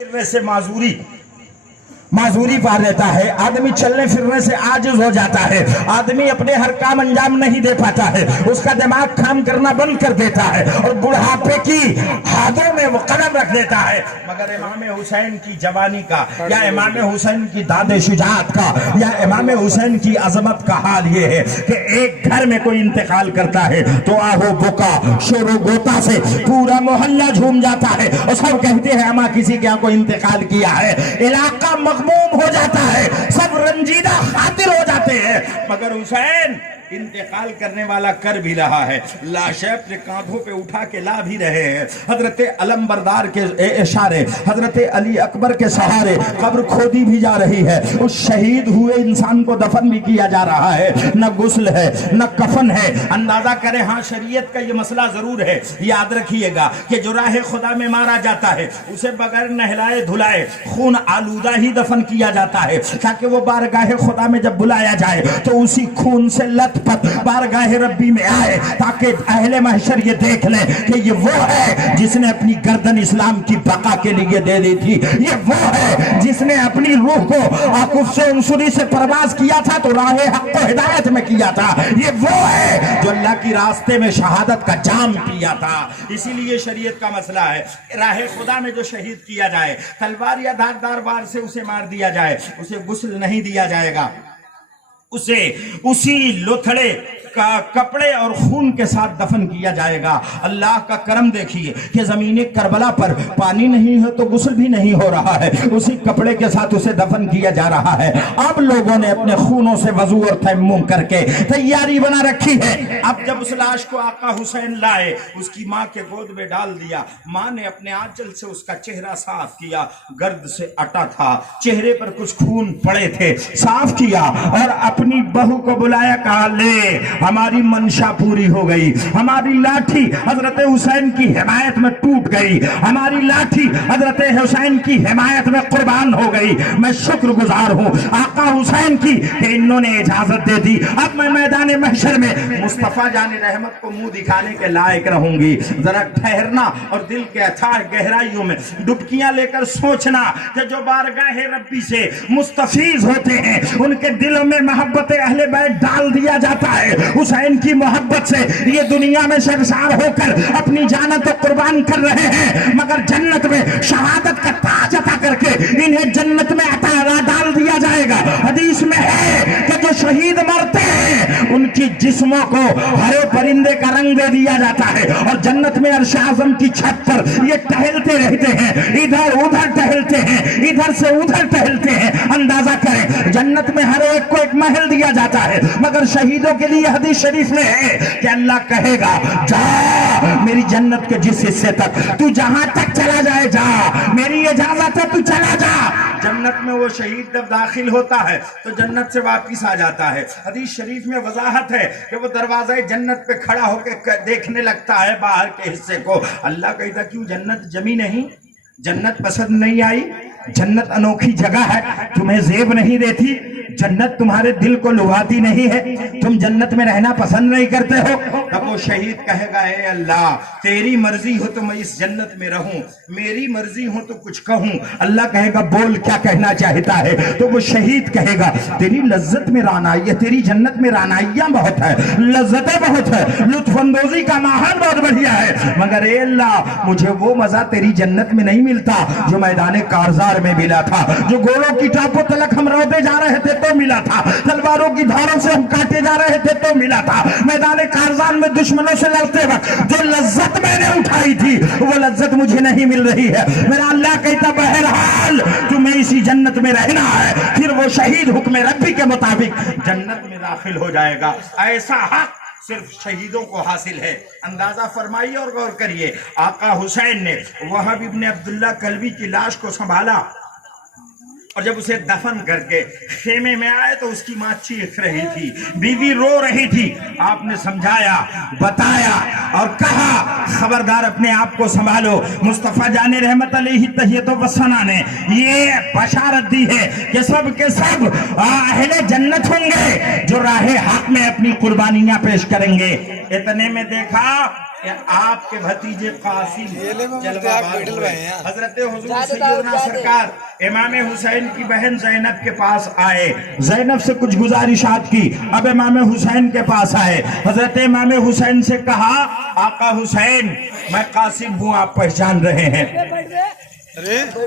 से माजूरी पा लेता है, आदमी चलने फिरने से आजिज हो जाता है, आदमी अपने हर काम अंजाम नहीं दे पाता है, उसका दिमाग काम करना बंद कर देता है और बुढ़ापे की हाथों में वो कदम रख देता है। मगर इमाम हुसैन की जवानी का या इमाम हुसैन की दादे शुजाअत का या इमाम हुसैन की अजमत का हाल ये है कि एक घर में कोई इंतकाल करता है तो आहो बुका शोरो गोता से पूरा मोहल्ला झूम जाता है और सब कहते हैं अमा किसी के यहाँ कोई इंतकाल किया है, इलाका मगमूम हो जाता है, सब रंजीदा खातिर हो जाते हैं। मगर हुसैन इंतकाल करने वाला कर भी रहा है, लाशें अपने कांधों पे उठा के ला भी रहे हैं। हजरत अलमबरदार के इशारे, हजरत अली अकबर के सहारे कब्र खोदी भी जा रही है, उस शहीद हुए इंसान को दफन भी किया जा रहा है, न गुस्ल है न कफन है। अंदाजा करें, हाँ शरीयत का ये मसला जरूर है। याद रखिएगा कि जो राह खुदा में मारा जाता है उसे बगैर नहलाए धुलाए खून आलूदा ही दफन किया जाता है, ताकि वो बारगाह खुदा में जब बुलाया जाए तो उसी खून से लत बारगाह रब्बी में आए, ताकि अहले महशर ये देख लें कि ये वो है जिसने अपनी गर्दन इस्लाम की बका के लिए दे दी थी, ये वो है जिसने अपनी रूह को आकुफ से अंसुरी से परवाज किया था तो राह हक को हिदायत में किया था, ये वो है जो अल्लाह की रास्ते में शहादत का जाम पिया था। इसीलिए शरीयत का मसला है, राह खुदा में जो शहीद किया जाए तलवार या धारदार वार से उसे मार दिया जाए, उसे गुस्ल नहीं दिया जाएगा, उसे उसी लोथड़े का कपड़े और खून के साथ दफन किया जाएगा। अल्लाह का करम देखिए कि ज़मीन करबला पर पानी नहीं है तो गुस्ल भी नहीं हो रहा है, उसी कपड़े के साथ उसे दफन किया जा रहा है। अब लोगों ने अपने खूनों से वजू और तयम्मुम करके तैयारी बना रखी है। अब जब उस लाश को आका हुसैन लाए, उसकी माँ के गोद में डाल दिया, माँ ने अपने आंचल से उसका चेहरा साफ किया, गर्द से अटा था, चेहरे पर कुछ खून पड़े थे, साफ किया और अपनी बहू को बुलाया, कहा ले हमारी मंशा पूरी हो गई, हमारी लाठी हजरत हुसैन की हिमायत में टूट गई, हमारी लाठी हजरत हुसैन की हिमायत में कुर्बान हो गई, मैं शुक्रगुजार हूँ आका हुसैन की कि इन्होंने इजाजत दे दी। अब मैं मैदान महशर में मुस्तफा जाने रहमत को मुंह दिखाने के लायक रहूंगी। जरा ठहरना और दिल के अथाह गहराइयों में डुबकियां लेकर सोचना कि जो बारगाह रब्बी से मुस्तफीज होते हैं उनके दिलों में मोहब्बत अहले बैत डाल दिया जाता है। हुसैन की मोहब्बत से ये दुनिया में शर्मसार होकर अपनी जान तो कुर्बान कर रहे हैं, मगर जन्नत में शहादत का ताज अता करके इन्हें जन्नत में अता डाल दिया जाएगा। हदीस में है कि जो शहीद मरते हैं उनकी जिस्मों को हरे परिंदे का रंग दे दिया जाता है और जन्नत में अर्श आज़म की छत पर ये टहलते रहते हैं, इधर उधर टहलते हैं, इधर से उधर टहलते हैं। अंदाजा करें, जन्नत में हर एक को एक महल दिया जाता है, मगर शहीदों के लिए हदीस शरीफ में है कि अल्लाह कहेगा जा मेरी जन्नत के जिस हिस्से तक तू जहां तक चला जाए जा, मेरी इजाजत है तू चला जा। जन्नत में वो शहीद जब दाखिल होता है तो जन्नत से वापिस आ जाता है। हदीस शरीफ में वजाहत है कि वो दरवाज़े जन्नत पे खड़ा होकर देखने लगता है बाहर के हिस्से को। अल्लाह कहता क्यों जन्नत जमी नहीं, जन्नत पसंद नहीं आई, जन्नत अनोखी जगह है, तुम्हें जेब नहीं देती, जन्नत तुम्हारे दिल को लुभाती नहीं है, तुम जन्नत में रहना पसंद नहीं करते हो। तब वो शहीद कहेगा ए अल्लाह तेरी मर्जी हो तो मैं इस जन्नत में रहूं, मेरी मर्जी हो तो कुछ कहूं। अल्लाह कहेगा बोल क्या कहना चाहता है, तो वो शहीद कहेगा तेरी लज्जत में रानाई है, तेरी जन्नत में रानाइयां बहुत है, लज्जतें बहुत है, लुत्फअंदोजी का माहौल बहुत बढ़िया है, मगर ए अल्लाह मुझे वो मजा तेरी जन्नत में नहीं मिलता जो मैदान कारजार में मिला था, जो गोलों की टापों तलक हम रोते जा रहे थे तो मिला था, तलवारों की धारों से हम काटे जा रहे थे तो मिला था, मैदान कारजान में दुश्मनों से लड़ते वक्त जो लज्जत मैंने उठाई थी वो लज्जत मुझे नहीं मिल रही है। मेरा अल्लाह कहता बहरहाल तुम्हें इसी जन्नत में रहना है, फिर वो शहीद हुक्म रब्बी के मुताबिक जन्नत में दाखिल हो जाएगा। ऐसा हक सिर्फ शहीदों को हासिल है। अंदाजा फरमाइए और गौर करिए, आका हुसैन ने वहाब इब्ने अब्दुल्ला कल्बी की लाश को संभाला और जब उसे दफन करके खेमे में आए तो उसकी माँ चीख रही थी, बीवी रो रही थी। आपने समझाया, बताया और कहा खबरदार अपने आप को संभालो। मुस्तफा जाने रहमत अलैहि तहियत व सना ने ये बशारत दी है कि सब के सब अहले जन्नत होंगे जो राह हक में अपनी कुर्बानियां पेश करेंगे। इतने में देखा کہ آپ کے بھتیجے قاسم جلوہ بار ہوئے، حضرت حضور سیدنا سرکار امام حسین کی بہن زینب کے پاس آئے، زینب سے کچھ گزارشات کی، اب امام حسین کے پاس آئے، حضرت امام حسین سے کہا آقا حسین میں قاسم ہوں، آپ پہچان رہے ہیں،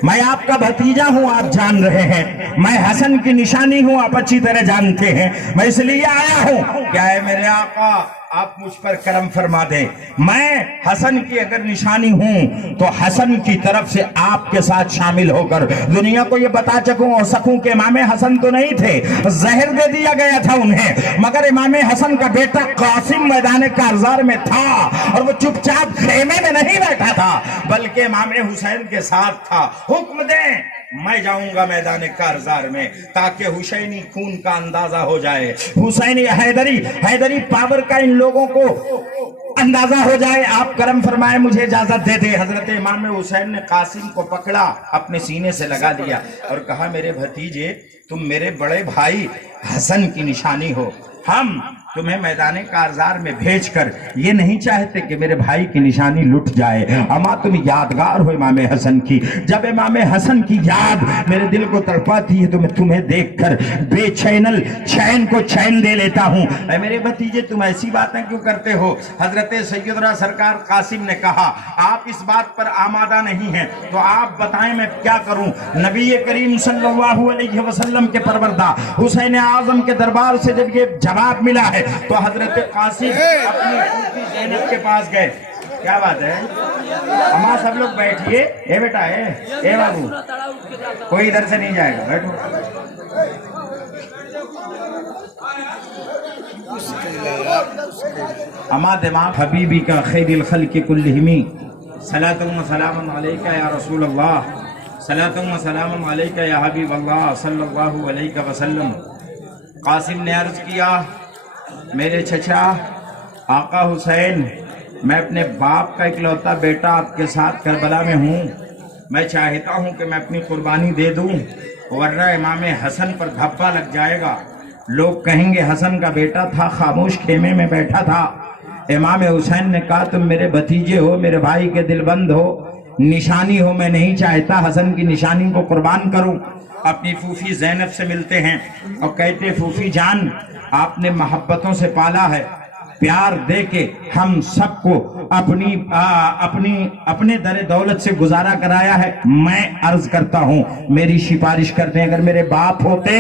میں آپ کا بھتیجا ہوں، آپ جان رہے ہیں، میں حسن کی نشانی ہوں، آپ اچھی طرح جانتے ہیں، میں اس لیے آیا ہوں، کیا ہے میرے آقا آپ مجھ پر کرم فرما دیں، میں حسن کی اگر نشانی ہوں تو حسن کی طرف سے آپ کے ساتھ شامل ہو کر دنیا کو یہ بتا سکوں کہ امام حسن تو نہیں تھے، زہر دے دیا گیا تھا انہیں، مگر امام حسن کا بیٹا قاسم میدان کارزار میں تھا، اور وہ چپ چاپ خیمے میں نہیں بیٹھا تھا بلکہ امام حسین کے ساتھ تھا، حکم دیں میں جاؤں گا میدان کارزار میں تاکہ حسینی خون کا اندازہ ہو جائے، حسینی حیدری پاور کا ان لوگوں کو اندازہ ہو جائے، آپ کرم فرمائے مجھے اجازت دے دے۔ حضرت امام حسین نے قاسم کو پکڑا، اپنے سینے سے لگا دیا اور کہا میرے بھتیجے تم میرے بڑے بھائی حسن کی نشانی ہو، ہم تمہیں میدان کارزار میں بھیج کر یہ نہیں چاہتے کہ میرے بھائی کی نشانی لٹ جائے، اما تم یادگار ہو امام حسن کی، جب امام حسن کی یاد میرے دل کو تڑپاتی ہے تو میں تمہیں دیکھ کر بے چین کو چین دے لیتا ہوں، اے میرے بھتیجے تم ایسی باتیں کیوں کرتے ہو؟ حضرت سیدنا سرکار قاسم نے کہا آپ اس بات پر آمادہ نہیں ہیں تو آپ بتائیں میں کیا کروں؟ نبی کریم صلی اللہ علیہ وسلم کے پروردہ حسین اعظم کے دربار سے جب یہ جواب ملا ہے تو حضرت قاسم اپنی پھوپھی زینب کے پاس گئے، کیا بات ہے اما سب لوگ بیٹھئے، اے بیٹا اے بابو کوئی ادھر سے نہیں جائے گا، بیٹھو، اما دماغ حبیبی کا خیر الخلق کلہمی صلاۃ و سلام علیکہ یا رسول اللہ، صلاۃ و سلام علیکہ یا حبیب اللہ صلی اللہ علیہ وسلم۔ قاسم نے عرض کیا میرے چچا آقا حسین میں اپنے باپ کا اکلوتا بیٹا آپ کے ساتھ کربلا میں ہوں، میں چاہتا ہوں کہ میں اپنی قربانی دے دوں ورنہ امام حسن پر دھبا لگ جائے گا، لوگ کہیں گے حسن کا بیٹا تھا خاموش خیمے میں بیٹھا تھا۔ امام حسین نے کہا تم میرے بھتیجے ہو، میرے بھائی کے دل بند ہو، نشانی ہو، میں نہیں چاہتا حسن کی نشانی کو قربان کروں۔ اپنی پھوپھی زینب سے ملتے ہیں اور کہتے پھوپھی جان آپ نے محبتوں سے پالا ہے، پیار دے کے ہم سب کو اپنے در دولت سے گزارا کرایا ہے، میں عرض کرتا ہوں میری سفارش کرتے، اگر میرے باپ ہوتے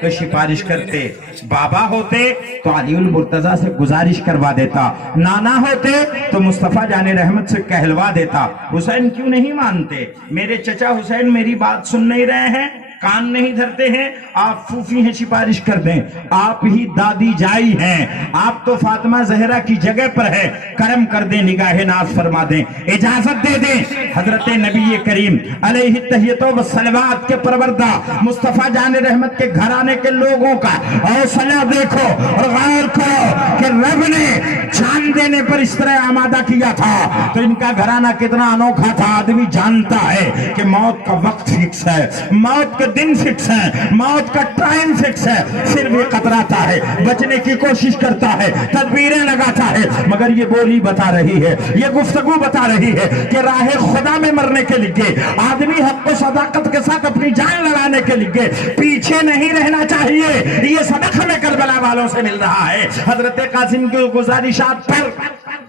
تو سفارش کرتے، بابا ہوتے تو علی المرتضیٰ سے گزارش کروا دیتا، نانا ہوتے تو مصطفیٰ جان رحمت سے کہلوا دیتا۔ حسین کیوں نہیں مانتے؟ میرے چچا حسین میری بات سن نہیں رہے ہیں، کان نہیں دھرتے ہیں، آپ پھوپھی ہیں سفارش کر دیں، آپ ہی دادی جائی ہیں، آپ تو فاطمہ زہرا کی جگہ پر ہے، کرم کر دیں، نگاہ ناز فرما دیں، اجازت دے دیں۔ حضرت نبی کریم علیہ التحیۃ والصلوات کے پروردہ مصطفیٰ جان رحمت کے گھرانے کے لوگوں کا حوصلہ دیکھو اور غور کرو کہ رب نے جان دینے پر اس طرح آمادہ کیا تھا تو ان کا گھرانہ کتنا انوکھا تھا۔ آدمی جانتا ہے کہ موت کا وقت فکس ہے، موت کا دن فکس ہے، موت کا ٹائم فکس ہے، پھر بھی قطراتا ہے، بچنے کی کوشش کرتا ہے، تدبیریں لگاتا ہے، مگر یہ بولی بتا رہی ہے، یہ گفتگو بتا رہی ہے کہ راہ خدا میں مرنے کے لیے آدمی حق و صداقت کے ساتھ اپنی جان لڑانے کے لیے پیچھے نہیں رہنا چاہیے۔ یہ سبق ہمیں کربلا والوں سے مل رہا ہے۔ حضرت قاسم کی گزارشات پر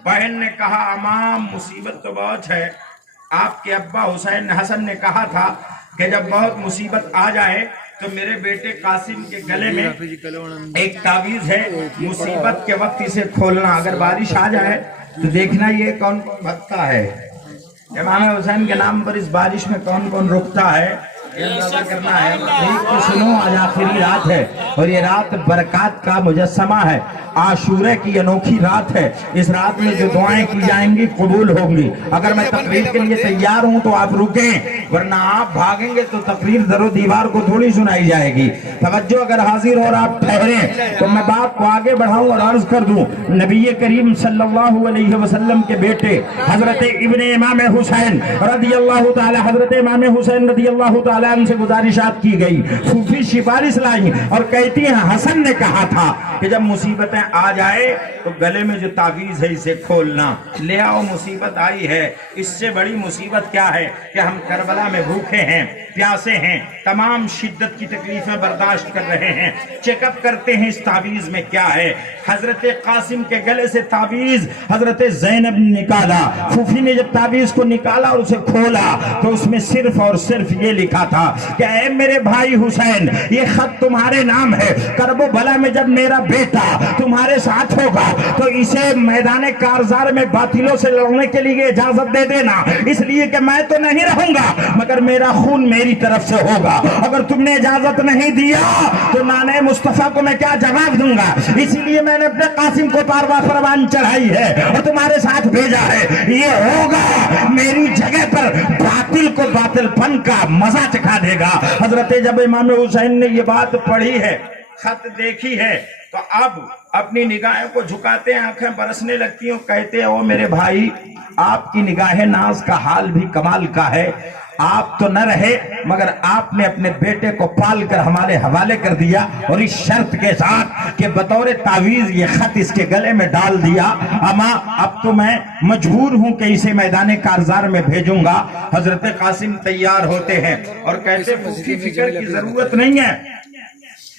بہن نے کہا امام مصیبت تو بہت ہے، آپ کے ابا حسین حسن نے کہا تھا کہ جب بہت مصیبت آ جائے تو میرے بیٹے قاسم کے گلے میں ایک تعویذ ہے، مصیبت کے وقت اسے کھولنا، اگر بارش آ جائے تو دیکھنا یہ کون کون بھگتا ہے، امام حسین کے نام پر اس بارش میں کون کون رکتا ہے، یہ اندازہ کرنا ہے۔ ٹھیک تو سنو، آج آخری رات ہے اور یہ رات برکات کا مجسمہ ہے، عاشورے کی انوکھی رات ہے، اس رات میں جو دعائیں کی جائیں گی قبول ہوں گی۔ اگر میں تقریر کے لیے تیار ہوں تو آپ رکیں، ورنہ آپ بھاگیں گے تو تقریر در و دیوار کو تھوڑی سنائی جائے گی۔ توجہ، اگر حاضر اور آپ ٹھہریں تو میں بات کو آگے بڑھاؤں اور عرض کر دوں، نبی کریم صلی اللہ علیہ وسلم کے بیٹے حضرت ابن امام حسین رضی اللہ تعالی، حضرت امام حسین رضی اللہ تعالی ताला अन्हु से गुजारिशात की गई, सूफी सिफारिश लाई और कहती हैं हसन ने कहा था कि जब मुसीबतें आ जाए तो गले में जो तावीज़ है इसे खोलना, ले आओ मुसीबत आई है। इससे बड़ी मुसीबत क्या है कि हम करबला में भूखे हैं, प्यासे हैं, तमाम शिद्दत की तकलीफें बर्दाश्त कर रहे हैं, चेकअप करते हैं इस तावीज़ में क्या है। हजरत कासिम के गले से तावीज़ हजरत ज़ैनब ने निकाला। फूफी ने जब तावीज़ को निकाला और उसे खोला तो उसमें सिर्फ और सिर्फ ये लिखा था कि ऐ मेरे भाई हुसैन, ये खत तुम्हारे नाम है, करबो भला में जब मेरा बेटा तुम्हारे साथ होगा तो इसे मैदान कारजार में बातिलों से लड़ने के लिए इजाजत दे देना, इसलिए कि मैं तो नहीं रहूंगा मगर मेरा खून मेरी तरफ से होगा। अगर तुमने इजाजत नहीं दिया तो नाने मुस्तफा को मैं क्या जवाब दूंगा, इसीलिए मैंने अपने कासिम को पारवा परवान चढ़ाई है और तुम्हारे साथ भेजा है। ये होगा मेरी जगह पर बातिल को बातिलपन का मजा चखा देगा। हजरत जब इमाम हुसैन ने ये बात पढ़ी है, खत देखी है, तो अब अपनी निगाहें को झुकाते हैं, आंखें बरसने लगती हैं, कहते हैं ओ मेरे भाई, आपकी निगाहें नाज का हाल भी कमाल का है। आप तो न रहे मगर आपने अपने बेटे को पाल कर हमारे हवाले कर दिया और इस शर्त के साथ कि बतौर तावीज़ ये खत इसके गले में डाल दिया। अमा अब तो मैं मजबूर हूं कि इसे मैदान कारजार में भेजूंगा। हजरत कासिम तैयार होते हैं और कहते फूफी फिक्र की जरूरत नहीं है,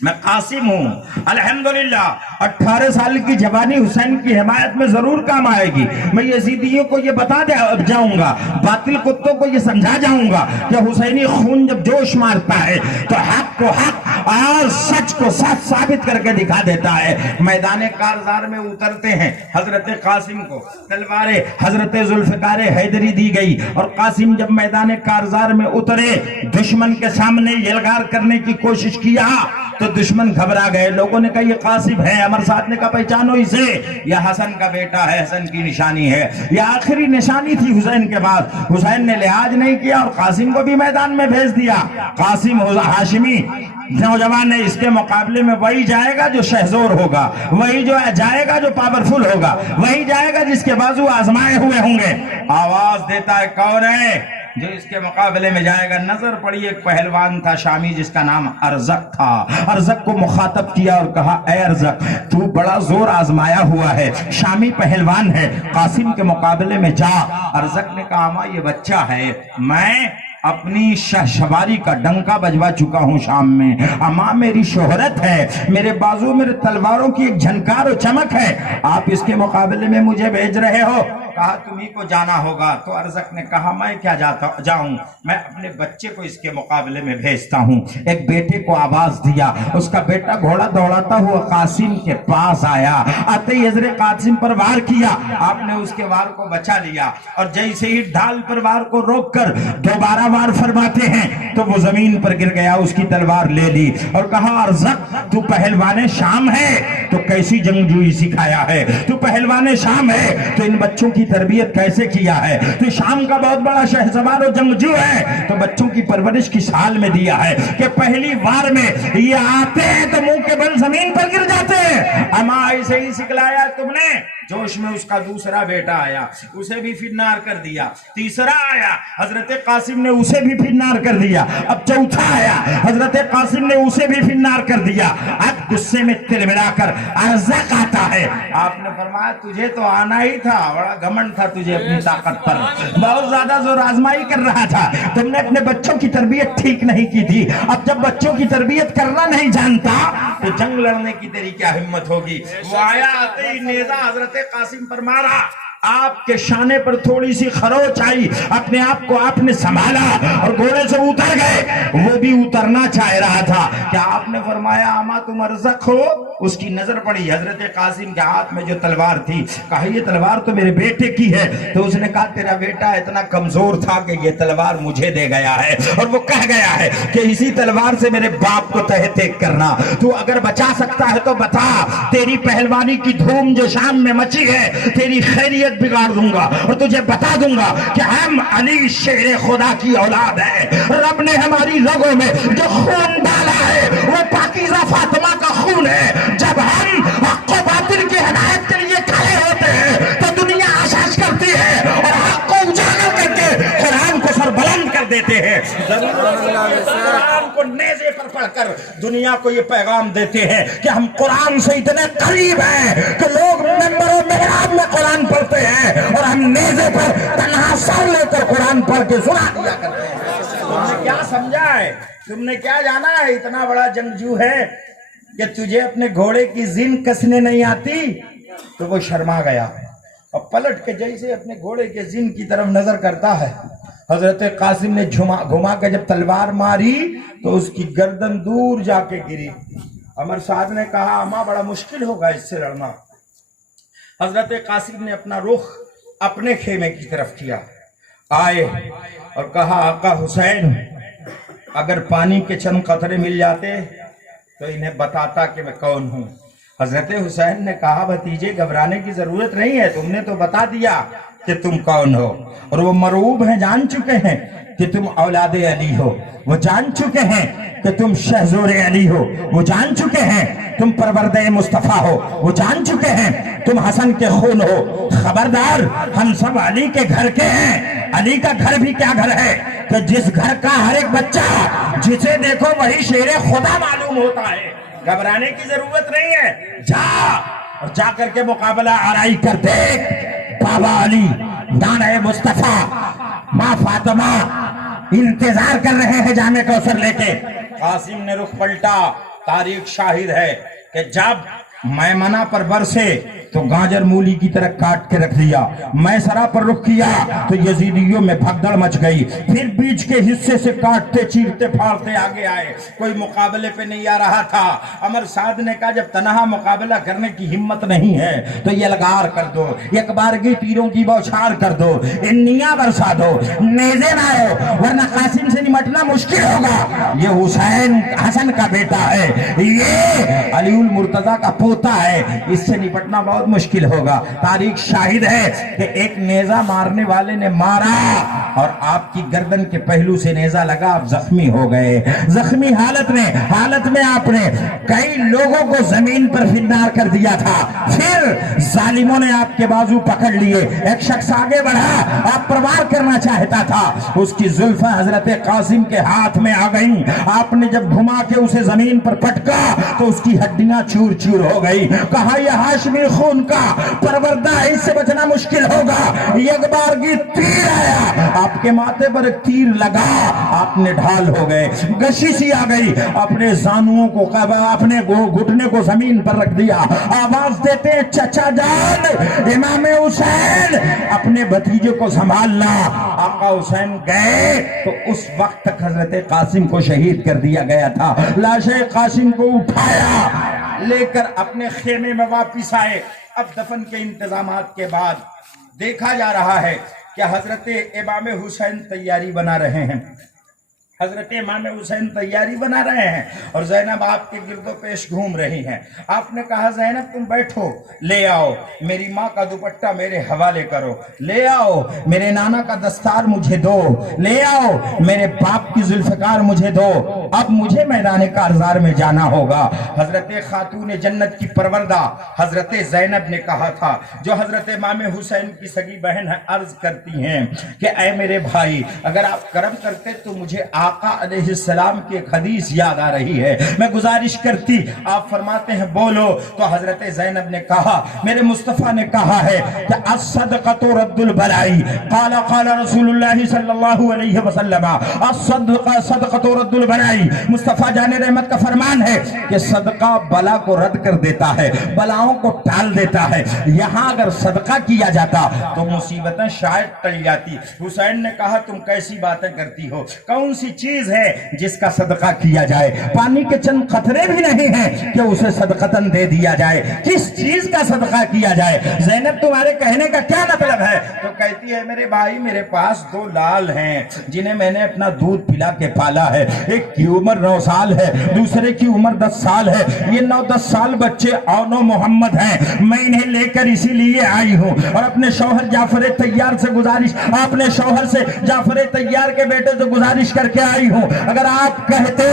मैं कासिम हूँ। अल्हम्दुलिल्लाह 18 साल की जवानी हुसैन की हिमायत में जरूर काम आएगी। मैं यजीदियों को ये बता जाऊंगा, बातिल कुत्तों को ये समझा जाऊंगा कि हुसैनी खून जब जोश मारता है तो हक को हक और सच को सच साबित करके दिखा देता है। मैदान कारजार में उतरते हैं, हजरत कासिम को तलवारें हजरत जुल्फिकार हैदरी दी गई और कासिम जब मैदान कारजार में उतरे, दुश्मन के सामने यलगार करने की कोशिश किया तो दुश्मन घबरा गए। लोगों ने कहा ये कासिम है, अमर साहब ने कहा पहचानो इसे, यह हसन का बेटा है, हसन की निशानी है। यह आखिरी निशानी थी हुसैन के बाद। हुसैन ने लिहाज नहीं किया और कासिम को भी मैदान में भेज दिया। कासिम हाशिमी नौजवान है, इसके मुकाबले में वही जाएगा जो शहजोर होगा, वही जो जाएगा जो पावरफुल होगा, वही जाएगा जिसके बाजू आजमाए हुए होंगे। आवाज देता है कौन है जो इसके मुकाबले में जाएगा। नजर पड़ी, एक पहलवान था शामी जिसका नाम अरज़क था। अरज़क को मुखातब किया और कहा ऐ अरज़क, तू बड़ा जोर आजमाया हुआ है, शामी पहलवान है, कासिम के मुकाबले में जा। अरज़क ने कहा अमा ये बच्चा है, मैं अपनी शहसवारी का डंका बजवा चुका हूं शाम में, अमा मेरी शोहरत है, मेरे बाजू मेरे तलवारों की एक झनकार और चमक है, आप इसके मुकाबले में मुझे भेज रहे हो। कहा तुम्ही को जाना होगा। तो अरज़क ने कहा मैं क्या जाऊं, मैं अपने बच्चे को इसके मुकाबले में भेजता हूं। एक बेटे को आवाज दिया, उसका बेटा घोड़ा दौड़ाता हुआ कासिम के पास आया। आते ही हज़रत कासिम पर वार किया, आपने उसके वार को बचा लिया और जैसे ही ढाल पर वार को रोककर दोबारा वार फरमाते हैं तो वो जमीन पर गिर गया। उसकी तलवार ले ली और कहा अरज़क तू पहलवान शाम है तो कैसी जंगजूई सिखाया है, तू पहलवान शाम है तो इन बच्चों की तरबियत कैसे किया है, तो शाम का बहुत बड़ा शहसवार और जंगजू है तो बच्चों की परवरिश किस हाल में दिया है कि पहली बार में ये आते हैं तो मुंह के बल जमीन पर गिर जाते हैं। अमा ऐसे ही सिखलाया तुमने। जोश में उसका दूसरा बेटा आया, उसे भी फिन्नार कर दिया। तीसरा आया, हजरत कासिम ने उसे भी फिन्नार कर दिया। अब चौथा आया, हजरत कासिम ने उसे भी फिन्नार कर दिया। अब गुस्से में तिलमिलाकर अरज़क आता है। आपने फरमाया तुझे तो आना ही था, बड़ा घमंड था तुझे अपनी ताकत पर, बहुत ज्यादा जोर आजमाई कर रहा था, तुमने अपने बच्चों की तरबियत ठीक नहीं की थी। अब जब बच्चों की तरबियत करना नहीं जानता तो जंग लड़ने की तेरी क्या हिम्मत होगी। वो आया, आते ही नेजा हजरत कासिम पर मारा। आपके शाने पर थोड़ी सी खरोच आई, अपने आप को आपने संभाला और घोड़े से उतर गए। वो भी उतरना चाह रहा था क्या आपने फरमाया अमा तुम अरज़क हो। उसकी नजर पड़ी हजरत कासिम के हाथ में जो तलवार थी, कहा ये तलवार तो मेरे बेटे की है। तो उसने कहा तेरा बेटा इतना कमजोर था कि ये तलवार मुझे दे गया है और वो कह गया है कि इसी तलवार से मेरे बाप को तहते करना। तू अगर बचा सकता है तो बता, तेरी पहलवानी की धूम जो शाम में मची है तेरी खैरियत बिगाड़ दूंगा और तुझे बता दूंगा कि हम अली शेर खुदा की औलाद है। रब ने हमारी रगों में जो खून डाला है वो पाकीज़ा फातिमा का खून है। जब हम हक़ व बातिल की हिदायत के लिए खड़े होते हैं तो दुनिया आशाश करती है और हक़ को उजागर करके कुरान को सरबुलंद कर देते हैं। ہے. قرآن کو نیزے پر پڑھ کر دنیا کو یہ پیغام دیتے ہیں کہ ہم قرآن سے اتنے قریب ہیں کہ لوگ ممبر و محراب میں قرآن پڑھتے ہیں اور ہم نیزے پر تنہا سر لے کر قرآن پڑھ کے سنا دیا کرتے ہیں. تم نے کیا سمجھا ہے؟ تم نے کیا جانا ہے؟ اتنا بڑا جنگجو ہے کہ تجھے اپنے گھوڑے کی زین کسنے نہیں آتی. تو وہ شرما گیا اور پلٹ کے جیسے اپنے گھوڑے کے زین کی طرف نظر کرتا ہے. حضرت قاسم نے گھما کے جب تلوار ماری تو اس کی گردن دور جا کے گری. عمر سعد نے کہا اماں بڑا مشکل ہوگا اس سے لڑنا. حضرت قاسم نے اپنا رخ اپنے خیمے کی طرف کیا, آئے اور کہا آقا حسین اگر پانی کے چند قطرے مل جاتے تو انہیں بتاتا کہ میں کون ہوں. حضرت حسین نے کہا بھتیجے گھبرانے کی ضرورت نہیں ہے, تم نے تو بتا دیا کہ تم کون ہو, اور وہ مرعوب ہیں, جان چکے ہیں کہ تم اولاد علی ہو, وہ جان چکے ہیں کہ تم شہزور علی ہو, وہ جان چکے ہیں تم پروردہ مصطفیٰ ہو, وہ جان چکے ہیں تم حسن کے خون ہو. خبردار ہم سب علی کے گھر کے ہیں. علی کا گھر بھی کیا گھر ہے کہ جس گھر کا ہر ایک بچہ جسے دیکھو وہی شیر خدا معلوم ہوتا ہے. گھبرانے کی ضرورت نہیں ہے, جا اور جا کر کے مقابلہ آرائی کر دیکھ. بابا علی, نانا مصطفیٰ, ماں فاطمہ انتظار کر رہے ہیں جامع کوثر لے کے. قاسم نے رخ پلٹا. تاریخ شاہد ہے کہ جب میمنہ پر برسے تو گاجر مولی کی طرح کاٹ کے رکھ دیا, میسرہ پر رخ کیا تو یزیدیوں میں بھگدڑ مچ گئی, پھر بیچ کے حصے سے کاٹتے چیرتے پھاڑتے آگے آئے, کوئی مقابلے پہ نہیں آ رہا تھا. عمر سعد نے کہا جب تنہا مقابلہ کرنے کی ہمت نہیں ہے تو یہ لگار کر دو, ایک بارگی تیروں کی بوچھار کر دو, انیاں برسا دو, نیزے مارو, ورنہ قاسم سے نمٹنا مشکل ہوگا. یہ حسین حسن کا بیٹا ہے, یہ علی المرتضیٰ کا پوتا ہے, اس سے نپٹنا بہت مشکل ہوگا. تاریخ شاہد ہے کہ ایک نیزہ مارنے والے نے مارا اور آپ کی گردن کے پہلو سے نیزہ لگا, آپ زخمی ہو گئے. زخمی حالت میں آپ نے کئی لوگوں کو زمین پر فنار کر دیا تھا. پھر ظالموں نے آپ کے بازو پکڑ لیے, ایک شخص آگے بڑھا, آپ پر وار کرنا چاہتا تھا, اس کی زلفیں حضرت قاسم کے ہاتھ میں آ گئیں. آپ نے جب گھما کے اسے زمین پر پٹکا تو اس کی ہڈیاں چور چور ہو گئی. کہا یہ ہاشمی خون کا پروردہ, اس سے بچنا مشکل ہوگا. ایک بار کی تیر آیا, آپ کے ماتھے پر ایک تیر لگا, آپ نے ڈھال ہو گئے, گشی سی آ گئی, اپنے زانوؤں کو اپنے گھٹنے کو زمین پر رکھ دیا. آواز دیتے ہیں چچا جان, امام حسین اپنے بھتیجے کو سنبھالنا. آقا حسین گئے تو اس وقت تک حضرت قاسم کو شہید کر دیا گیا تھا. لاش قاسم کو اٹھایا, لے کر اپنے خیمے میں واپس آئے. اب دفن کے انتظامات کے بعد دیکھا جا رہا ہے کہ حضرت امام حسین تیاری بنا رہے ہیں. حضرت امام حسین تیاری بنا رہے ہیں اور زینب آپ کے گرد و پیش گھوم رہی ہیں. آپ نے کہا زینب تم بیٹھو, لے آؤ میری ماں کا دوپٹہ میرے حوالے کرو, لے آؤ میرے نانا کا دستار مجھے دو, لے آؤ میرے باپ کی ذوالفقار مجھے دو, اب مجھے میدان کارزار میں جانا ہوگا. حضرت خاتون جنت کی پروردہ حضرت زینب نے کہا تھا, جو حضرت امام حسین کی سگی بہن ہے, عرض کرتی ہیں کہ اے میرے بھائی اگر آپ کرم کرتے تو مجھے آقا علیہ السلام کی ایک حدیث یاد آ رہی ہے, میں گزارش کرتی. آپ فرماتے ہیں بولو. تو حضرت زینب نے کہا میرے مصطفیٰ نے کہا ہے کہ الصدقۃ رد البلائی, قال قال رسول اللہ صلی اللہ علیہ وسلم الصدقۃ رد البلائی. مصطفیٰ جان رحمت کا فرمان ہے کہ صدقہ بلا کو رد کر دیتا ہے, بلاؤں کو ٹال دیتا ہے. یہاں اگر صدقہ کیا جاتا تو مصیبتیں شاید ٹل جاتی. حسین نے کہا تم کیسی باتیں کرتی ہو, کون سی چیز ہے جس کا صدقہ کیا جائے؟ پانی کے چند قطرے بھی نہیں ہیں کہ اسے صدقتاً دے دیا جائے. کس چیز کا صدقہ کیا جائے؟ زینب تمہارے کہنے کا کیا مطلب ہے؟ تو کہتی ہے میرے بھائی میرے پاس 2 لال ہیں جنہیں میں نے اپنا دودھ پلا کے پالا ہے. ایک کی عمر 9 سال ہے، دوسرے کی عمر 10 سال ہے، یہ 9-10 سال بچے اون و محمد ہیں، میں انہیں لے کر اسی لیے آئی ہوں اور اپنے شوہر جعفر طیار سے گزارش، اپنے شوہر سے جعفر طیار کے بیٹے سے گزارش کر کے آئی ہوں، اگر آپ کہتے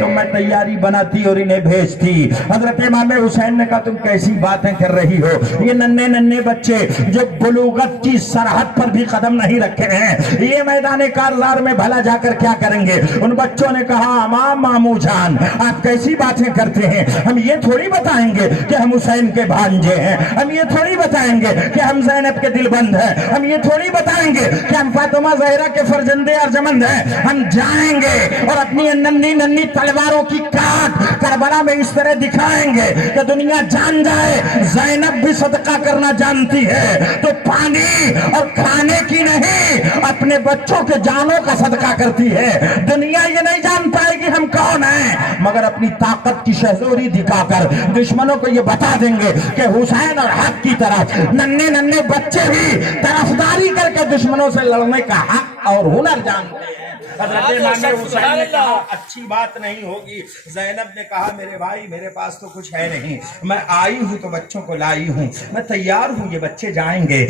تو میں تیاری بناتی اور انہیں بھیجتی۔ حضرت امام حسین نے کہا تم کیسی باتیں کر رہی ہو، یہ ننھے ننھے بچے جو بلوغت کی سرحد پر بھی قدم نہیں رکھے ہیں، یہ میدان کارزار میں بھلا جا کر کیا کریں گے؟ ان بچوں نے کہا امام مامو جان آپ کیسی باتیں کرتے ہیں، ہم یہ تھوڑی بتائیں گے کہ ہم حسین کے بھانجے ہیں، ہم یہ تھوڑی بتائیں گے کہ ہم زینب کے دل بند ہیں، ہم یہ تھوڑی بتائیں گے کہ ہم فاطمہ زہرا کے فرزند ارجمند ہیں، ہم جائیں گے اور اپنی ننھی ننھی تلواروں کی کاٹ کربلا میں اس طرح دکھائیں گے کہ دنیا جان جائے زینب بھی صدقہ کرنا جانتی ہے تو پانی اور کھانے کی نہیں اپنے بچوں کے جانوں کا صدقہ کرتی ہے، دنیا یہ نہیں جان پائے گی ہم کون ہیں، مگر اپنی طاقت کی شہزوری دکھا کر دشمنوں کو یہ بتا دیں گے کہ حسین اور حق کی طرف ننھے ننھے بچے بھی طرفداری کر کے دشمنوں سے لڑنے کا حق اور ہنر جانتے ہیں۔ حضرت امام حسین نے کہا اچھی بات نہیں ہوگی، زینب نے کہا میرے بھائی میرے پاس تو کچھ ہے نہیں، میں آئی ہوں تو بچوں کو لائی ہوں، میں تیار ہوں، یہ بچے جائیں گے۔